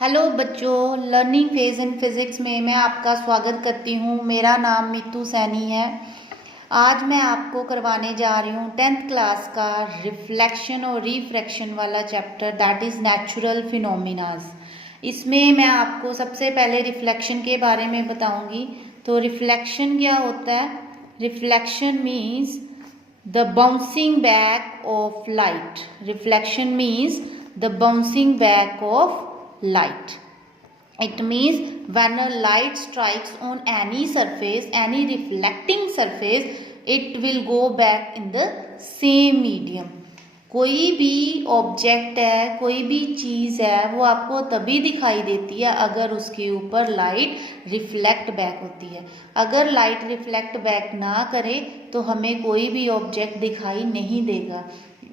Hello बच्चों, learning phase in physics में मैं आपका स्वागत करती हूँ। मेरा नाम मीतू सैनी है। आज मैं आपको करवाने जा रही हूँ 10th क्लास का रिफ्लेक्शन और रिफ्रैक्शन वाला chapter, that is natural phenomenas. इसमें मैं आपको सबसे पहले रिफ्लेक्शन के बारे में बताऊँगी। तो रिफ्लेक्शन क्या होता है? Reflection means the bouncing back of light. Reflection means the bouncing back of light. It means when a light strikes on any surface, any reflecting surface, it will go back in the same medium. कोई भी object है, कोई भी चीज़ है, वो आपको तभी दिखाई देती है अगर उसके ऊपर लाइट रिफ्लेक्ट बैक होती है। अगर लाइट रिफ्लेक्ट बैक ना करे तो हमें कोई भी ऑब्जेक्ट दिखाई नहीं देगा।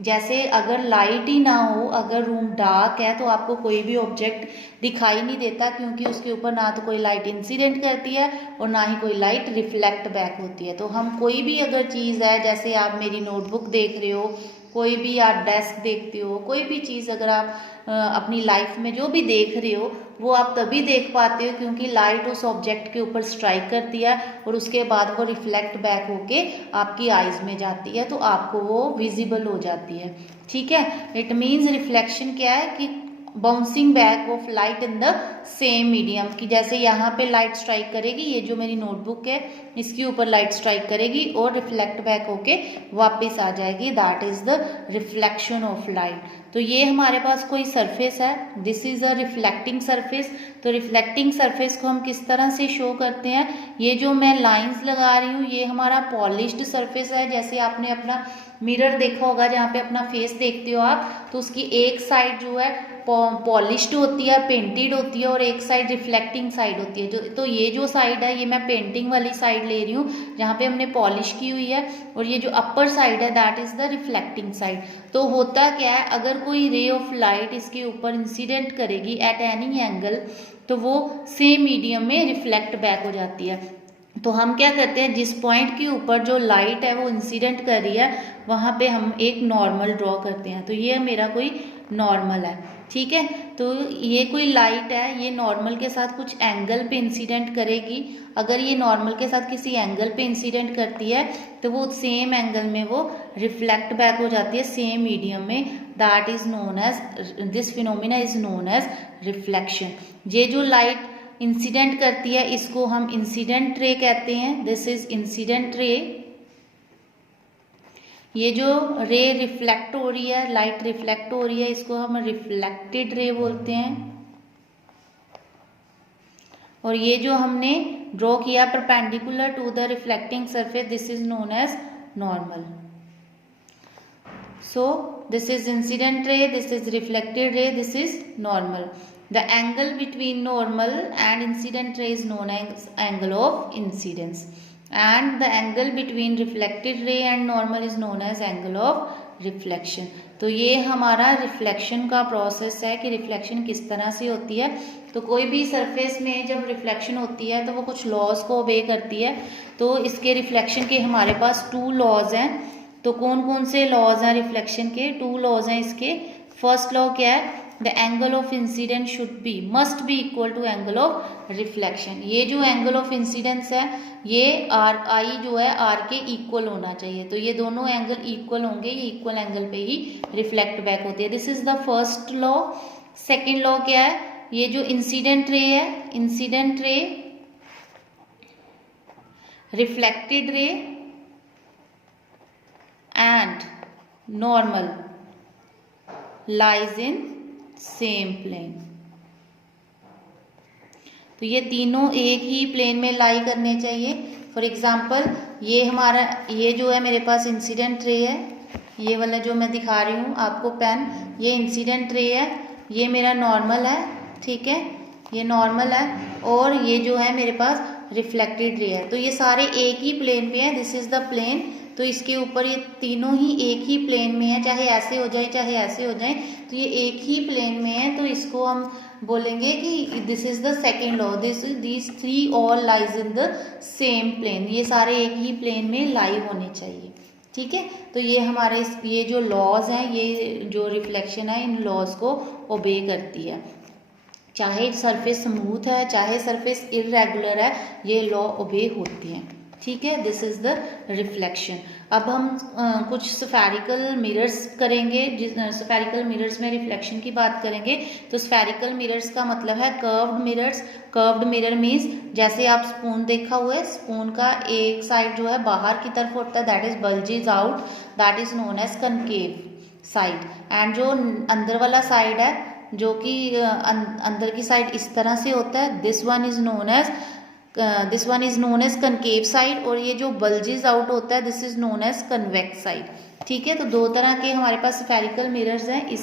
जैसे अगर लाइट ही ना हो, अगर रूम डार्क है तो आपको कोई भी ऑब्जेक्ट दिखाई नहीं देता, क्योंकि उसके ऊपर ना तो कोई लाइट इंसिडेंट करती है और ना ही कोई लाइट रिफ्लेक्ट बैक होती है। तो हम कोई भी अगर चीज़ है, जैसे आप मेरी नोटबुक देख रहे हो, कोई भी आप डेस्क देखते हो, कोई भी चीज़ अगर आप अपनी लाइफ में जो भी देख रहे हो, वो आप तभी देख पाते हो क्योंकि लाइट उस ऑब्जेक्ट के ऊपर स्ट्राइक करती है और उसके बाद वो रिफ्लेक्ट बैक होके आपकी आइज़ में जाती है, तो आपको वो विजिबल हो जाती है। ठीक है, इट मीन्स रिफ्लेक्शन क्या है कि bouncing back of light in the same medium. कि जैसे यहाँ पे लाइट स्ट्राइक करेगी, ये जो मेरी नोटबुक है इसके ऊपर लाइट स्ट्राइक करेगी और रिफ्लेक्ट बैक होके वापस आ जाएगी, that is the reflection of light. तो ये हमारे पास कोई सरफेस है, this is a reflecting surface. तो रिफ्लेक्टिंग सरफेस को हम किस तरह से शो करते हैं? ये जो मैं लाइंस लगा रही हूँ ये हमारा पॉलिश्ड सरफेस है। जैसे आपने अपना मिरर देखा होगा, जहाँ पे अपना फेस देखते हो आप, तो उसकी एक साइड जो है पॉलिश्ड होती है, पेंटेड होती है, और एक साइड रिफ्लेक्टिंग साइड होती है। तो ये जो साइड है ये मैं पेंटिंग वाली साइड ले रही हूँ, जहाँ पे हमने पॉलिश की हुई है, और ये जो अपर साइड है that is the reflecting side. तो होता क्या है, अगर कोई रे ऑफ लाइट इसके ऊपर इंसिडेंट करेगी एट एनी एंगल, तो वो सेम मीडियम में रिफ्लेक्ट बैक हो जाती है। तो हम क्या करते हैं, जिस पॉइंट के ऊपर जो लाइट है वो इंसिडेंट कर रही है, वहाँ पे हम एक नॉर्मल ड्रॉ करते हैं। तो ये मेरा कोई नॉर्मल है। ठीक है, तो ये कोई लाइट है, ये नॉर्मल के साथ कुछ एंगल पे इंसिडेंट करेगी। अगर ये नॉर्मल के साथ किसी एंगल पे इंसिडेंट करती है तो वो सेम एंगल में वो रिफ्लेक्ट बैक हो जाती है सेम मीडियम में, that is known as, this phenomena is known as reflection. ये जो लाइट इंसिडेंट करती है इसको हम इंसिडेंट रे कहते हैं, दिस इज इंसिडेंट रे। ये जो रे रिफ्लेक्ट हो रही है, लाइट रिफ्लेक्ट हो रही है, इसको हम रिफ्लेक्टेड रे बोलते हैं। और ये जो हमने ड्रॉ किया perpendicular to the reflecting surface, this is known as normal. So this is incident ray, this is reflected ray, this is normal. The angle between normal and incident ray is known as angle of incidence, and the angle between reflected ray and normal is known as angle of reflection. तो ये हमारा reflection का process है कि reflection किस तरह से होती है। तो कोई भी सरफेस में जब रिफ्लेक्शन होती है तो वो कुछ लॉज को ओबे करती है। तो इसके रिफ्लेक्शन के हमारे पास 2 लॉज हैं। तो कौन कौन से लॉज हैं रिफ्लेक्शन के? 2 लॉज हैं इसके। फर्स्ट लॉ क्या है? The angle of incidence must be equal to angle of reflection. ये जो angle of incidence है ये I जो है R के इक्वल होना चाहिए। तो ये दोनों एंगल इक्वल होंगे, ये इक्वल एंगल पे ही रिफ्लेक्ट बैक होती है। This is the first law. Second law क्या है? ये जो इंसिडेंट रे है, incident ray, reflected ray and normal lies in same plane. तो ये तीनों एक ही प्लेन में लाई करने चाहिए। फॉर एग्जाम्पल ये हमारा, ये जो है मेरे पास इंसिडेंट रे है, ये वाला जो मैं दिखा रही हूँ आपको पेन, ये इंसिडेंट रे है, ये मेरा नॉर्मल है। ठीक है, ये नॉर्मल है, और ये जो है मेरे पास रिफ्लेक्टेड रे है। तो ये सारे एक ही प्लेन पे है, दिस इज द प्लेन। तो इसके ऊपर ये तीनों ही एक ही प्लेन में है, चाहे ऐसे हो जाए चाहे ऐसे हो जाए, तो ये एक ही प्लेन में है। तो इसको हम बोलेंगे कि this is the second law, these 3 all lies in the same plane. ये सारे एक ही प्लेन में लाई होने चाहिए। ठीक है, तो ये हमारे ये जो लॉज हैं, ये जो रिफ्लेक्शन है इन लॉज को ओबे करती है। चाहे सरफेस स्मूथ है चाहे सरफेस इरेगुलर है, ये लॉ ओबे होती हैं। ठीक है, दिस इज द रिफ्लेक्शन। अब हम कुछ स्फेरिकल मिरर्स करेंगे, स्फेरिकल मिरर्स में रिफ्लेक्शन की बात करेंगे। तो स्फेरिकल मिरर्स का मतलब है curved mirrors. Curved mirror means जैसे आप स्पून देखा हुआ है, स्पून का एक साइड जो है बाहर की तरफ होता है, that is bulges out, that is known as concave side. And जो अंदर वाला साइड है, जो कि अंदर की साइड इस तरह से होता है, this one is known as concave side. और ये जो बल्जेस आउट होता है, this is known as convex side. ठीक है, तो दो तरह के हमारे पास स्फेरिकल मिरर्स हैं।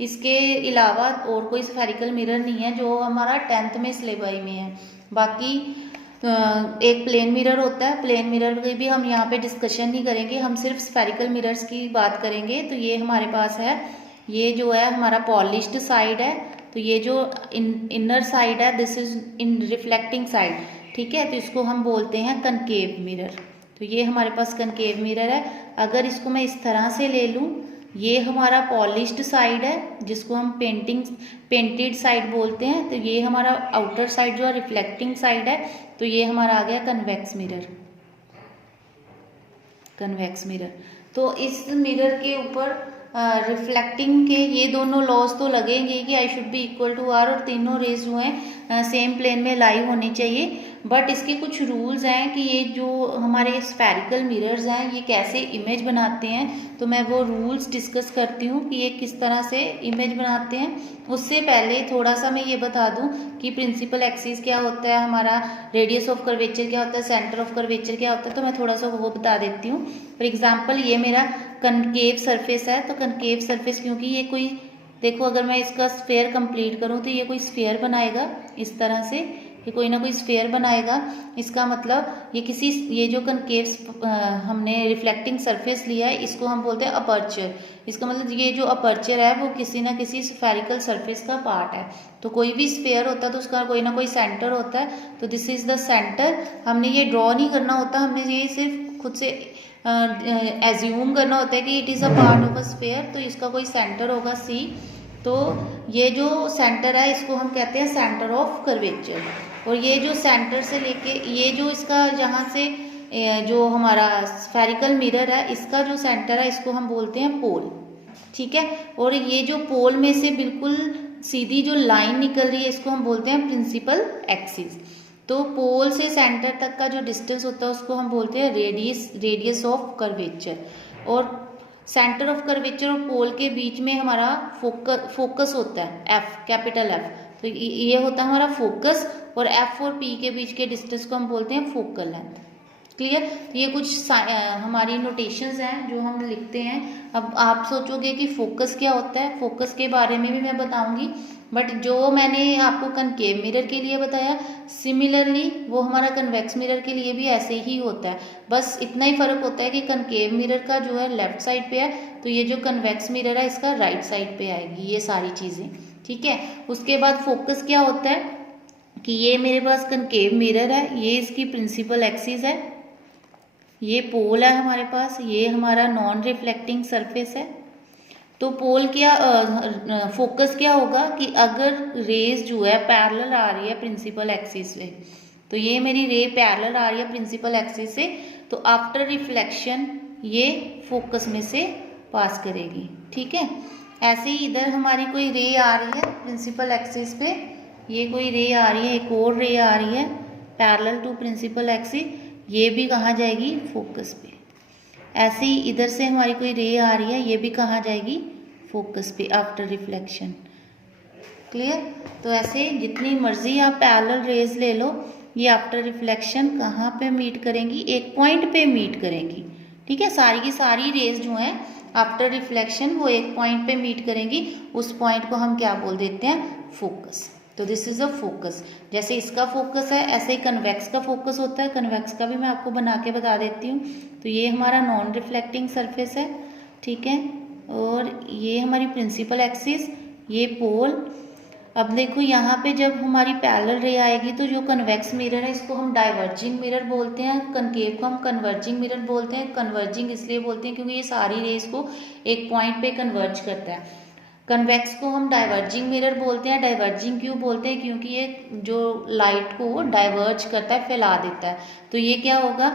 इसके अलावा और कोई स्फेरिकल मिरर नहीं है जो हमारा 10th में सिलेबस में है। बाकी एक प्लेन मिरर होता है, प्लेन मिरर की भी हम यहाँ पे डिस्कशन नहीं करेंगे, हम सिर्फ स्फेरिकल मिरर्स की बात करेंगे। तो ये हमारे पास है, ये जो है हमारा पॉलिश्ड साइड है, तो ये जो इनर साइड है, this is in reflecting side. ठीक है, तो इसको हम बोलते हैं कनकेव मिरर। तो ये हमारे पास कनकेव मिरर है। अगर इसको मैं इस तरह से ले लूँ, ये हमारा पॉलिश्ड साइड है जिसको हम पेंटेड साइड बोलते हैं। तो ये हमारा आउटर साइड जो है रिफ्लेक्टिंग साइड है, तो ये हमारा आ गया कन्वेक्स मिरर। कन्वेक्स मिरर, तो इस मिरर के ऊपर रिफ्लेक्टिंग के ये दोनों लॉज तो लगेंगे कि i should be equal to r, और तीनों रेज जो हैं सेम प्लेन में लाई होनी चाहिए। बट इसके कुछ रूल्स हैं कि ये जो हमारे स्फेरिकल मिरर्स हैं ये कैसे इमेज बनाते हैं, तो मैं वो रूल्स डिस्कस करती हूँ कि ये किस तरह से इमेज बनाते हैं। उससे पहले थोड़ा सा मैं ये बता दूँ कि प्रिंसिपल एक्सिस क्या होता है, हमारा रेडियस ऑफ कर्वेचर क्या होता है, सेंटर ऑफ कर्वेचर क्या होता है, तो मैं थोड़ा सा वो बता देती हूँ। फॉर एग्जाम्पल, ये मेरा कनकेव सरफेस है, तो कनकेव सरफेस क्योंकि ये कोई, देखो अगर मैं इसका स्फेयर कंप्लीट करूँ तो ये कोई स्फेयर बनाएगा इस तरह से, ये कोई ना कोई स्फेयर बनाएगा। इसका मतलब ये जो कनकेव हमने रिफ्लेक्टिंग सरफेस लिया है, इसको हम बोलते हैं अपर्चर। इसका मतलब ये जो अपर्चर है वो किसी ना किसी स्फेरिकल सरफेस का पार्ट है। तो कोई भी स्फेयर होता है तो उसका कोई ना कोई सेंटर होता है, तो दिस इज द सेंटर। हमने ये ड्रॉ नहीं करना होता, हमने ये सिर्फ खुद से एज्यूम करना होता है कि it is a part of a sphere, तो इसका कोई सेंटर होगा सी। तो ये जो सेंटर है इसको हम कहते हैं सेंटर ऑफ कर्वेचर। और ये जो सेंटर से लेके ये जो इसका जहाँ से जो हमारा स्फेरिकल मिरर है इसका जो सेंटर है इसको हम बोलते हैं पोल। ठीक है, और ये जो पोल में से बिल्कुल सीधी जो लाइन निकल रही है इसको हम बोलते हैं प्रिंसिपल एक्सिस। तो पोल से सेंटर तक का जो डिस्टेंस होता है उसको हम बोलते हैं रेडियस ऑफ कर्वेचर। और सेंटर ऑफ कर्वेचर और पोल के बीच में हमारा फोकस होता है एफ, कैपिटल एफ। तो ये होता है हमारा फोकस, और एफ और पी के बीच के डिस्टेंस को हम बोलते हैं फोकल लेंथ। क्लियर, तो ये कुछ हमारी नोटेशंस हैं जो हम लिखते हैं। अब आप सोचोगे कि फोकस क्या होता है, फोकस के बारे में भी मैं बताऊंगी, बट जो मैंने आपको कनकेव मिरर के लिए बताया सिमिलरली वो हमारा कन्वेक्स मिरर के लिए भी ऐसे ही होता है। बस इतना ही फर्क होता है कि कनकेव मिरर का जो है लेफ्ट साइड पे है, तो ये जो कन्वेक्स मिरर है इसका राइट साइड पे आएगी ये सारी चीज़ें। ठीक है, उसके बाद फोकस क्या होता है कि ये मेरे पास कनकेव मिरर है, ये इसकी प्रिंसिपल एक्सिस है, ये पोल है हमारे पास, ये हमारा नॉन रिफ्लेक्टिंग सरफेस है। तो पोल क्या फोकस क्या होगा कि अगर रेज जो है पैरेलल आ रही है प्रिंसिपल एक्सिस से, तो ये मेरी रे पैरेलल आ रही है प्रिंसिपल एक्सिस से, तो आफ्टर रिफ्लेक्शन ये फोकस में से पास करेगी। ठीक है, ऐसे ही इधर हमारी कोई रे आ रही है प्रिंसिपल एक्सिस पे, ये कोई रे आ रही है, एक और रे आ रही है पैरेलल टू प्रिंसिपल एक्सिस, ये भी कहाँ जाएगी फोकस पे। ऐसे ही इधर से हमारी कोई रे आ रही है, ये भी कहाँ जाएगी फोकस पे आफ्टर रिफ्लेक्शन। क्लियर, तो ऐसे जितनी मर्जी आप पैरेलल रेज ले लो, ये आफ्टर रिफ्लेक्शन कहाँ पे मीट करेंगी, एक पॉइंट पे मीट करेंगी। ठीक है, सारी की सारी रेज जो हैं आफ्टर रिफ्लेक्शन वो एक पॉइंट पे मीट करेंगी, उस पॉइंट को हम क्या बोल देते हैं फोकस। तो दिस इज अ फोकस। जैसे इसका फोकस है ऐसे ही कन्वेक्स का फोकस होता है, कन्वेक्स का भी मैं आपको बना के बता देती हूँ। तो ये हमारा नॉन रिफ्लेक्टिंग सरफेस है, ठीक है, और ये हमारी प्रिंसिपल एक्सिस, ये पोल। अब देखो यहाँ पे जब हमारी पैरेलल रे आएगी तो जो कन्वेक्स मिरर है इसको हम डाइवर्जिंग मिरर बोलते हैं, कनकेव को हम कन्वर्जिंग मिरर बोलते हैं। कन्वर्जिंग इसलिए बोलते हैं क्योंकि ये सारी रेस को एक पॉइंट पे कन्वर्ज करता है। कन्वेक्स को हम डाइवर्जिंग मिरर बोलते हैं। डाइवर्जिंग क्यों बोलते हैं? क्योंकि ये जो लाइट को डाइवर्ज करता है, फैला देता है। तो ये क्या होगा,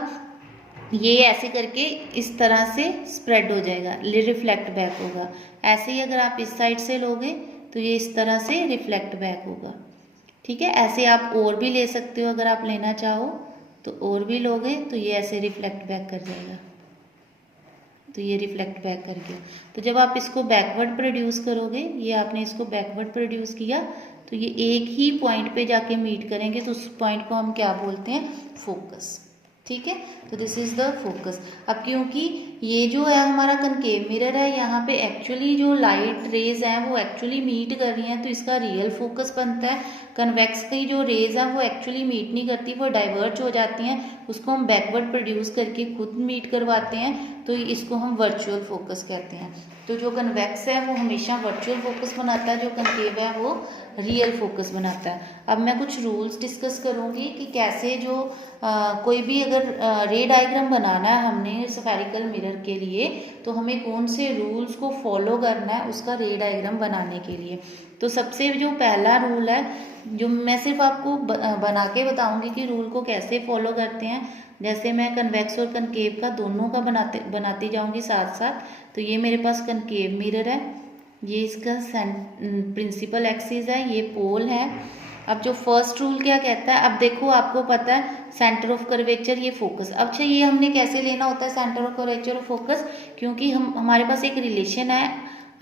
ये ऐसे करके इस तरह से स्प्रेड हो जाएगा, रिफ्लेक्ट बैक होगा। ऐसे ही अगर आप इस साइड से लोगे तो ये इस तरह से रिफ्लेक्ट बैक होगा। ठीक है, ऐसे आप और भी ले सकते हो, अगर आप लेना चाहो तो और भी लोगे तो ये ऐसे रिफ्लेक्ट बैक कर जाएगा। तो ये रिफ्लेक्ट बैक कर गया। तो जब आप इसको बैकवर्ड प्रोड्यूस करोगे, ये आपने इसको बैकवर्ड प्रोड्यूस किया, तो ये एक ही पॉइंट पे जाके मीट करेंगे, तो उस पॉइंट को हम क्या बोलते हैं? फोकस। ठीक है, तो दिस इज द फोकस। अब क्योंकि ये जो है हमारा कनकेव मिरर है, यहाँ पे एक्चुअली जो लाइट रेज हैं वो एक्चुअली मीट कर रही हैं, तो इसका रियल फोकस बनता है। कन्वेक्स की जो रेज हैं वो एक्चुअली मीट नहीं करती, वो डाइवर्ज हो जाती हैं, उसको हम बैकवर्ड प्रोड्यूस करके खुद मीट करवाते हैं, तो इसको हम वर्चुअल फोकस कहते हैं। तो जो कन्वेक्स है वो हमेशा वर्चुअल फोकस बनाता है, जो कनकेव है वो रियल फोकस बनाता है। अब मैं कुछ रूल्स डिस्कस करूंगी कि कैसे जो कोई भी अगर रे डायग्राम बनाना है हमने स्फेरिकल मिरर के लिए, तो हमें कौन से रूल्स को फॉलो करना है उसका रे डायग्राम बनाने के लिए। तो सबसे जो पहला रूल है, जो मैं सिर्फ आपको बना के बताऊंगी कि रूल को कैसे फॉलो करते हैं। जैसे मैं कन्वेक्स और कनकेव का दोनों का बनाती जाऊंगी साथ साथ। तो ये मेरे पास कनकेव मिरर है, ये इसका प्रिंसिपल एक्सिस है, ये पोल है। अब जो फर्स्ट रूल क्या कहता है, अब देखो आपको पता है सेंटर ऑफ कर्वेचर, ये फोकस। अब अच्छा, ये हमने कैसे लेना होता है सेंटर ऑफ कर्वेचर और फोकस? क्योंकि हमारे पास एक रिलेशन है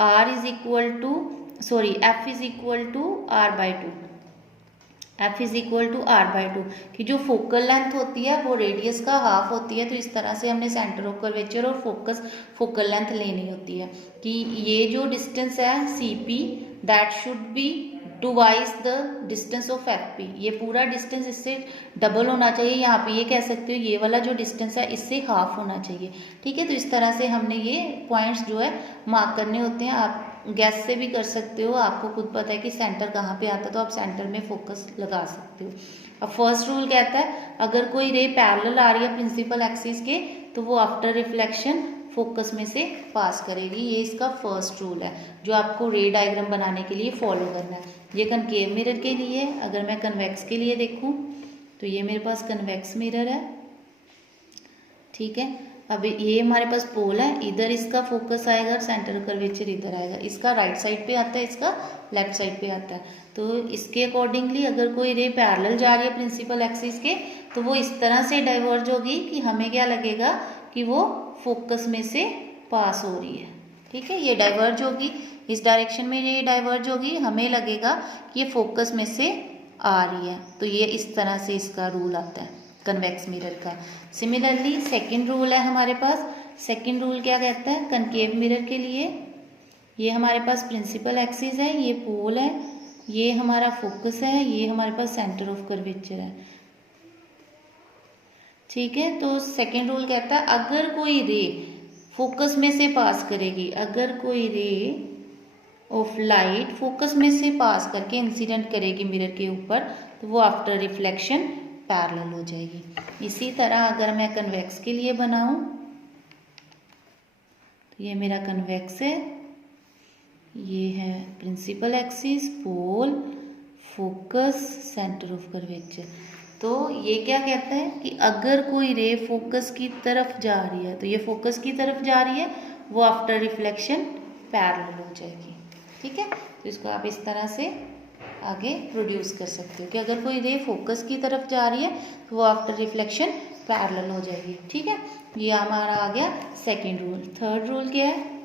R is equal to F is equal to R/2। F is equal to R/2 की जो फोकल लेंथ होती है वो रेडियस का हाफ होती है। तो इस तरह से हमने सेंटर ऑफ कर्वेचर और फोकल लेंथ लेनी होती है कि ये जो डिस्टेंस है CP that should be twice the distance of FP। ये पूरा डिस्टेंस इससे डबल होना चाहिए। यहाँ पे ये कह सकते हो ये वाला जो डिस्टेंस है इससे हाफ होना चाहिए। ठीक है, तो इस तरह से हमने ये पॉइंट्स जो है मार्क करने होते हैं। आप गैस से भी कर सकते हो, आपको खुद पता है कि सेंटर कहाँ पे आता है तो आप सेंटर में फोकस लगा सकते हो। अब फर्स्ट रूल कहता है अगर कोई रे पैरेलल आ रही है प्रिंसिपल एक्सिस के, तो वो आफ्टर रिफ्लेक्शन फोकस में से पास करेगी। ये इसका फर्स्ट रूल है जो आपको रे डायग्राम बनाने के लिए फॉलो करना है। ये कनकेव मिरर के लिए। अगर मैं कन्वेक्स के लिए देखूं तो ये मेरे पास कन्वेक्स मिरर है। ठीक है, अब ये हमारे पास पोल है, इधर इसका फोकस आएगा, सेंटर कर्वेचर इधर आएगा। इसका राइट साइड पे आता है, इसका लेफ्ट साइड पे आता है। तो इसके अकॉर्डिंगली अगर कोई रे पैरेलल जा रही है प्रिंसिपल एक्सिस के, तो वो इस तरह से डाइवर्ज होगी कि हमें क्या लगेगा कि वो फोकस में से पास हो रही है। ठीक है, ये डाइवर्ज होगी, इस डायरेक्शन में ये डाइवर्ज होगी, हमें लगेगा कि ये फोकस में से आ रही है। तो ये इस तरह से इसका रूल आता है कन्वेक्स मिरर का। सिमिलरली सेकंड रूल है हमारे पास। सेकंड रूल क्या कहता है कनकेव मिरर के लिए? ये हमारे पास प्रिंसिपल एक्सिस है, ये पोल है, ये हमारा फोकस है, ये हमारे पास सेंटर ऑफ कर्वेचर है। ठीक है, तो सेकंड रूल कहता है अगर कोई रे फोकस में से पास करेगी, अगर कोई रे ऑफ लाइट फोकस में से पास करके इंसिडेंट करेगी मिरर के ऊपर, तो वो आफ्टर रिफ्लेक्शन पैरेलल हो जाएगी। इसी तरह अगर मैं कन्वेक्स के लिए बनाऊं तो ये मेरा कन्वेक्स है, ये है principal axis, pole, focus, centre of curvature. तो ये क्या कहता है कि अगर कोई रे फोकस की तरफ जा रही है, तो ये फोकस की तरफ जा रही है, वो आफ्टर रिफ्लेक्शन पैरेलल हो जाएगी। ठीक है, तो इसको आप इस तरह से आगे प्रोड्यूस कर सकते हो कि अगर कोई रे फोकस की तरफ जा रही है तो वो आफ्टर रिफ्लेक्शन पैरेलल हो जाएगी। ठीक है, ये हमारा आ गया सेकंड रूल। थर्ड रूल क्या है?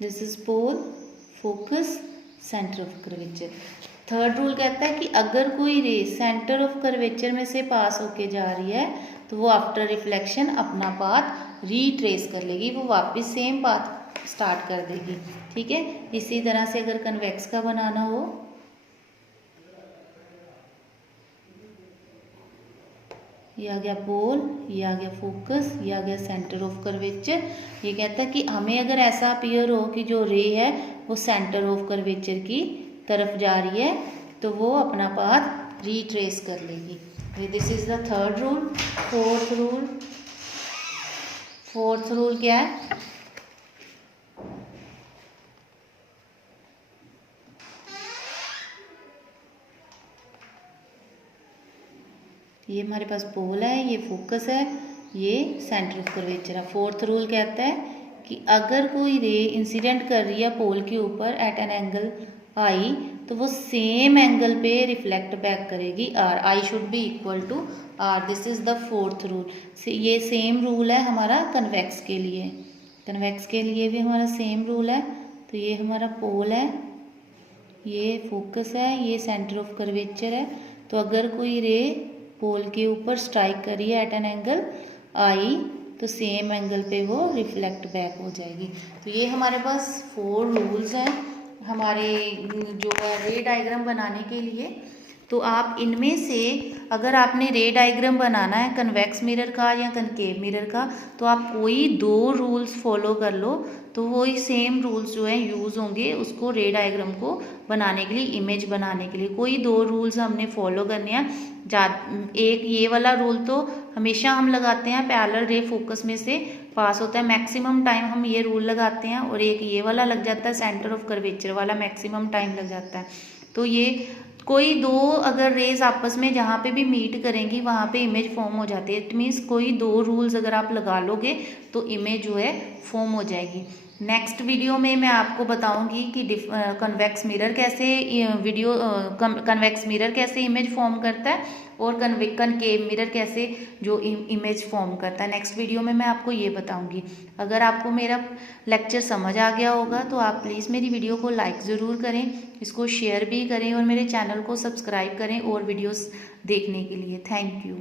This is pole, focus, centre of curvature. Third rule कहता है कि अगर कोई रे सेंटर ऑफ कर्वेचर में से पास होके जा रही है तो वो आफ्टर रिफ्लेक्शन अपना पाथ रीट्रेस कर लेगी, वो वापस सेम पाथ स्टार्ट कर देगी। ठीक है, इसी तरह से अगर कन्वेक्स का बनाना हो, ये आ गया पोल, ये आ गया फोकस, ये आ गया सेंटर ऑफ कर्वेचर। ये कहता है कि हमें अगर ऐसा अपीयर हो कि जो रे है वो सेंटर ऑफ कर्वेचर की तरफ जा रही है, तो वो अपना पाथ रीट्रेस कर लेगी। This is the third rule. Fourth rule क्या है? ये हमारे पास पोल है, ये फोकस है, ये सेंटर ऑफ कर्वेचर है। फोर्थ रूल कहता है कि अगर कोई रे इंसिडेंट कर रही है पोल के ऊपर एट एन एंगल आई, तो वो सेम एंगल पे रिफ्लेक्ट बैक करेगी r. I should be equal to r. This is the fourth rule. ये सेम रूल है हमारा कन्वेक्स के लिए। कन्वेक्स के लिए भी हमारा सेम रूल है। तो ये हमारा पोल है, ये फोकस है, ये सेंटर ऑफ कर्वेचर है। तो अगर कोई रे पोल के ऊपर स्ट्राइक करी है एट एन एंगल आई, तो सेम एंगल पे वो रिफ्लेक्ट बैक हो जाएगी। तो ये हमारे पास 4 रूल्स हैं हमारे जो है रे डायग्राम बनाने के लिए। तो आप इनमें से अगर आपने रे डायग्राम बनाना है कन्वेक्स मिरर का या कनकेव मिरर का, तो आप कोई 2 रूल्स फॉलो कर लो, तो वही सेम रूल्स जो है यूज़ होंगे उसको रे डायग्राम को बनाने के लिए, इमेज बनाने के लिए। कोई 2 रूल्स हमने फॉलो करने हैं। एक ये वाला रूल तो हमेशा हम लगाते हैं, पैरेलल रे फोकस में से पास होता है, मैक्सिमम टाइम हम ये रूल लगाते हैं। और एक ये वाला लग जाता है सेंटर ऑफ कर्वेचर वाला, मैक्सिमम टाइम लग जाता है। तो ये कोई 2 अगर रेज आपस में जहाँ पे भी मीट करेंगी वहाँ पे इमेज फॉर्म हो जाती है। इट मीन्स कोई 2 रूल्स अगर आप लगा लोगे तो इमेज जो है फॉर्म हो जाएगी। नेक्स्ट वीडियो में मैं आपको बताऊंगी कि कन्वेक्स मिरर कैसे कन्वेक्स मिरर कैसे इमेज फॉर्म करता है और कनकेव मिरर कैसे जो इमेज फॉर्म करता है। नेक्स्ट वीडियो में मैं आपको ये बताऊंगी। अगर आपको मेरा लेक्चर समझ आ गया होगा तो आप प्लीज़ मेरी वीडियो को लाइक ज़रूर करें, इसको शेयर भी करें और मेरे चैनल को सब्सक्राइब करें और वीडियोस देखने के लिए। Thank you.